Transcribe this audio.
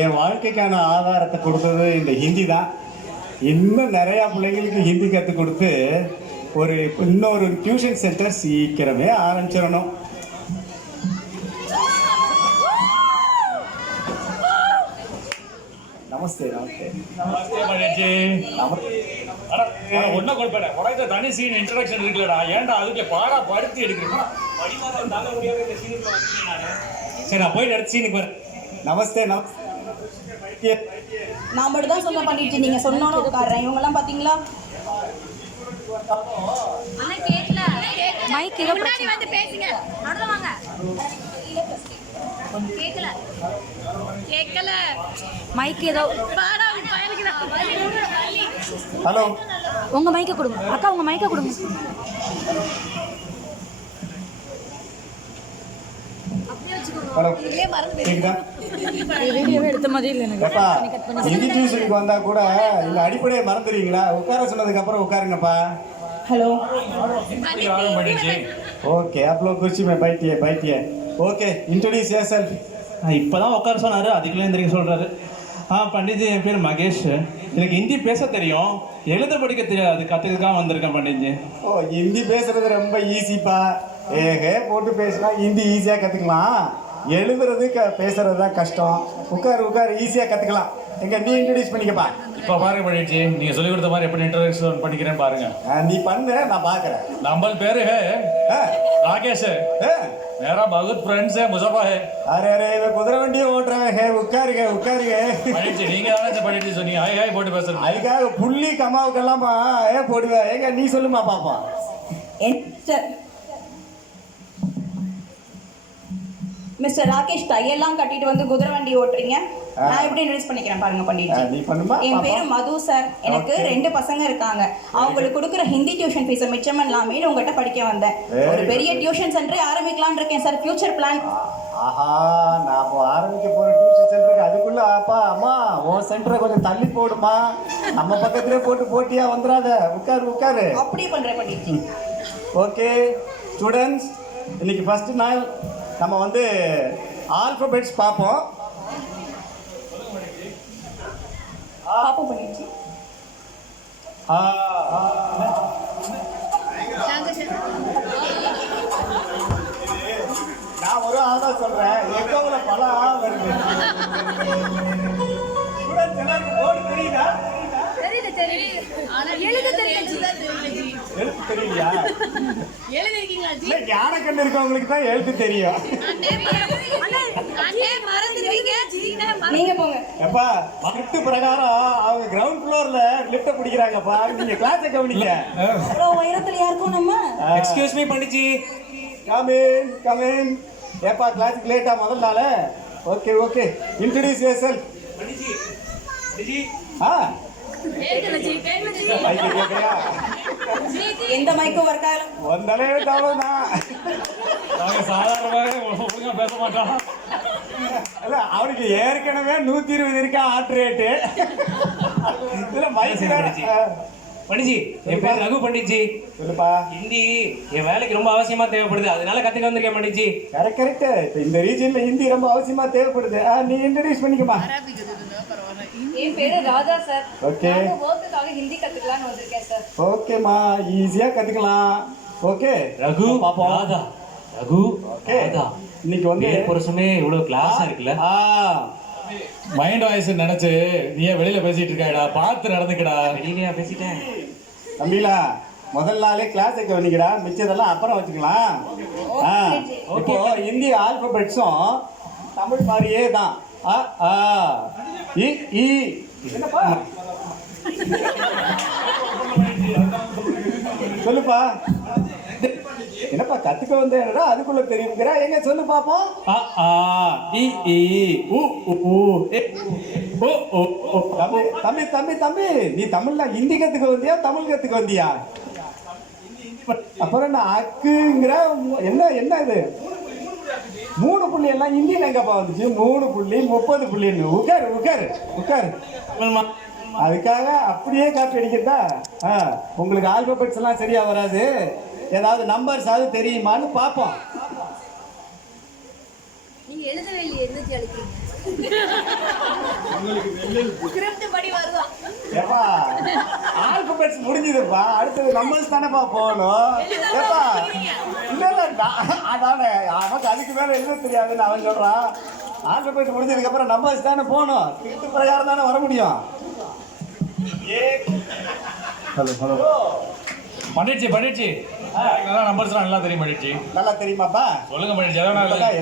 என் வாழ்க்கைக்கான ஆதாரத்தை கொடுத்தது இந்த ஹிந்தி தான். இன்னும் நிறையா பிள்ளைங்களுக்கு ஹிந்தி கற்றுக் கொடுத்து இன்னொரு டியூஷன் சென்டர் சீக்கிரமே ஆரம்பிச்சிடணும். நமஸ்தே நமஸ்தே நமஸ்தே மகேஷ். ஒன்னும் கொடுப்பேன் உனக்கு தனி சீன் இன்ட்ரடக்ஷன் இருக்குல்லடா. ஏன்டா அதுக்கு பாடா படுத்தி எடுக்கிறேன். தாங்க முடியாது இந்த சீனுக்கு. சரி நான் போய் அடுத்த சீனுக்கு வரேன். நமஸ்தே நமஸ்தே. நான் மட்டும் தான் சொல்ல பண்ணிட்டு நீங்க சொன்னோன்னு உட்காடுறேன். இவங்கெல்லாம் பாத்தீங்களா? மைக் ஏதோ முன்னாடி வந்து பேசுங்க. நடுவுல வாங்க. கேக்கல கேக்கல மைக் ஏதோ பாடா பயலுக்குடா. ஹலோ உங்க மைக்க கொடுங்க அக்கா, உங்க மைக்க கொடுங்க. ஹலோ கேக்குதா? வீடியோவே எடுத்த மாதிரி இல்லை எனக்கு. எப்பா ஹிந்தி டியூஷனுக்கு வந்தா கூட இந்த அடிப்படையை மறந்துடுவீங்களா? உட்கார சொன்னதுக்கு அப்புறம் உட்காருங்கப்பா. ஹலோ ஓகே आप लोग कुर्सी में बैठिए बैठिए. Okay introduce yourself. இப்போதான் உட்கார சொன்னாரு, அதுக்குள்ளே எந்திரிக்க சொல்றாரு. பண்டிட்ஜி, என் பேர் மகேஷ். எனக்கு ஹிந்தி பேச தெரியும், எழுத படிக்க தெரியாது. அது கற்றுக்க வந்திருக்கேன் பண்டிட்ஜி. ஓ ஹிந்தி பேசுறது ரொம்ப ஈஸிப்பா. போட்டு பேசினா ஹிந்தி ஈஸியாக கற்றுக்கலாம். எழுதுறது பேசுறது தான் கஷ்டம். உட்கார் ஈஸியாக கற்றுக்கலாம். எங்க நீ இன்ட்ரடியூஸ் பண்ணிக்கப்பா. இப்போ பாருங்க மகேஷ், நீங்க சொல்லி கொடுத்த மாதிரி எப்படி இன்ட்ரடக்ஷன் பண்ணிக்கிறேன்னு பாருங்க. நீ பண்ணு, நான் பார்க்குறேன். நம்ம பேரு राकेश है, मेरा बहुत फ्रेंड्स है, मुजफ्फर है. अरे अरे इवे कुதிரை வண்டியை ஓட்டுறவன். உட்காருங்க மகேஷ் நீங்க தானே பண்ணிட்டு சொன்னீங்க ஹாய் ஹாய் போட்டு பேசுறேன். அதுக்காக புள்ளி கமாவுக்கெல்லாமா போடுவேன். ஏங்க நீ சொல்லுமா பாப்பா. மிஸ்டர் ராகேஷ், தையெல்லாம் கட்டிட்டு வந்து குதிரை வண்டி ஓட்டுறீங்க. நான் எப்படி இன்ட்ரோடியூஸ் பண்ணிக்கிறேன் பாருங்க பண்ணிட்டு. நீ பண்ணுமா. என் பேரு மது சார். எனக்கு 2 பசங்க இருக்காங்க. அவங்களுக்கு கொடுக்குற ஹிந்தி டியூஷன் ஃபீஸை மிச்சம் இல்லாமல் உங்ககிட்ட படிக்க வந்தேன். ஒரு பெரிய டியூஷன் சென்டரே ஆரம்பிக்கலாம்னு இருக்கேன் சார். Future plan. ஆஹா, நான் இப்போ ஆரம்பிக்க போற டியூஷன் சென்டருக்கு அதுக்குள்ள அப்பா அம்மா உன் சென்டரை கொஞ்சம் தள்ளி போடுமா. நம்ம பக்கத்திலே போட்டு போட்டியா வந்துடாத. உட்காரு. அப்படியே பண்றேன் பண்ணிட்டு. ஓகே ஸ்டூடெண்ட்ஸ், இன்னைக்கு ஃபர்ஸ்ட் நாள் நம்ம வந்து ஆல்பபெட்ஸ் பார்ப்போம். பாப்போம் பண்ணிட்டு. நான் ஒரு ஆளா சொல்றேன். எக்கோல பல வருது. ஸ்டூடெண்ட்ஸ் எல்லாரும் போர்டு தெரியுதா? தெரியுது. ஆனா எழுத தெரியாது. எழுத்து தெரியலையா? எழுதிருக்கீங்களா ஜி? இல்ல, ஞான கண்ணு இருக்கவங்களுக்கு தான் எழுத்து தெரியும். அண்ணே மறந்துடுவீங்க ஜி. நீங்க போங்க. எப்பா ஸ்கிரிப்ட் பிரகாரம் அவங்க கிரவுண்ட் ஃப்ளோர்ல லிஃப்ட் பிடிக்கிறாங்கப்பா. நீங்க கிளாஸை கவனிங்க. அவ்வளோ உயரத்துல யாருக்கும் நம்ம. Excuse me Panditji. Come in. ஏப்பா கிளாஸுக்கு லேட்டா முதல் நாள். Okay introduce yourself. பண்டிட்ஜி கேட்கல ஜி. மைக் கேக்குறியா? எந்த மைக்கும் ஒர்க் ஆகல. வந்தாலே தவளனா. நாங்க சாதாரணமாக ஒழுங்கா பேச மாட்டோம். இல்ல, அவனுக்கு ஏற்கனவே 120 இருக்கா ஹார்ட் ரேட்டு. இதுல மைக் பண்டிட்ஜி, என் பேர் ரகு பண்டிட்ஜி. சொல்லுப்பா. ஹிந்தி என் வேலைக்கு ரொம்ப அவசியமா தேவைப்படுது, அதனால கத்துக்க வந்திருக்கேன் பண்டிட்ஜி. கரெக்ட். இப்போ இந்த ரீஜன்ல ஹிந்தி ரொம்ப அவசியமா தேவைப்படுது. நீ இன்ட்ரோடியூஸ் பண்ணிக்கமா. என் பேரு ராதா சார். ஓகே. நான் வர்க்குக்காக ஹிந்தி கத்துக்கலாம்னு வந்திருக்கேன் சார். ஓகேமா, ஈஸியா கத்துக்கலாம். ஓகே ரகு பாப்போம். ராதா. ரகு ராதா. இன்னைக்கு வந்து புருஷமே இவ்வளவு கிளாஸா இருக்குல்ல. மைண்ட் வாய்ஸ் நினைச்சு நீ ஏன் வெளியில பேசிட்டு இருக்காடா? பார்த்து நடந்துக்கடா. வெளியிலயா பேசிட்டேன் தம்பிலா. முதல் நாளே கிளாஸை கவனிக்கடா, மிச்சதெல்லாம் அப்புறம் வச்சுக்கலாம். இப்போ ஹிந்தி ஆல்பபெட்ஸும் தமிழ் மாதிரியே தான். என்னப்பா சொல்லுப்பா. என்னப்பா கத்துக்க வந்தேன்டா, அதுக்குள்ள தெரியுங்கிறா. எங்க சொல்லு பாப்போம். தம்பி நீ தமிழ்ல ஹிந்தி கத்துக்க வந்தியா தமிழ் கத்துக்க வந்தியா? அப்புறம் என்ன அக்குங்கிற என்ன இது 3 புள்ளி எல்லாம் ஹிந்தியில் எங்கப்பா வந்துச்சு? 3 புள்ளி 30 புள்ளி. உட்காரு. அதுக்காக அப்படியே காப்பி அடிக்கிறதா? உங்களுக்கு ஆல்பபெட்ஸ் எல்லாம் சரியா வராது. ஏதாவது நம்பர்ஸ் அது தெரியுமான்னு பார்ப்போம். எழுதவே இல்லையே என்னஜி அழைக்கிறீங்க ஸ்கிரிப்ட் படி வருதான் ஏப்பா ஆல்பபெட்ஸ் முடிஞ்சதுப்பா, அடுத்தது நம்பர்ஸ் தானேப்பா போகணும். ஏப்பா இல்லை அதானே நமக்கு அதுக்கு மேலே எழுத தெரியாதுன்னு அவன் சொல்கிறான். ஆல்பபெட்ஸ் முடிஞ்சதுக்கப்புறம் நம்பர்ஸ் தானே போகணும், ஸ்கிரிப்ட் பிரகாரம் தானே வர முடியும். பண்ணிடுச்சு நம்பர்ஸ்லாம் நல்லா தெரியும் பண்ணிடுச்சு. நல்லா தெரியுமாப்பா? சொல்லுங்க பண்ணிடுச்சு.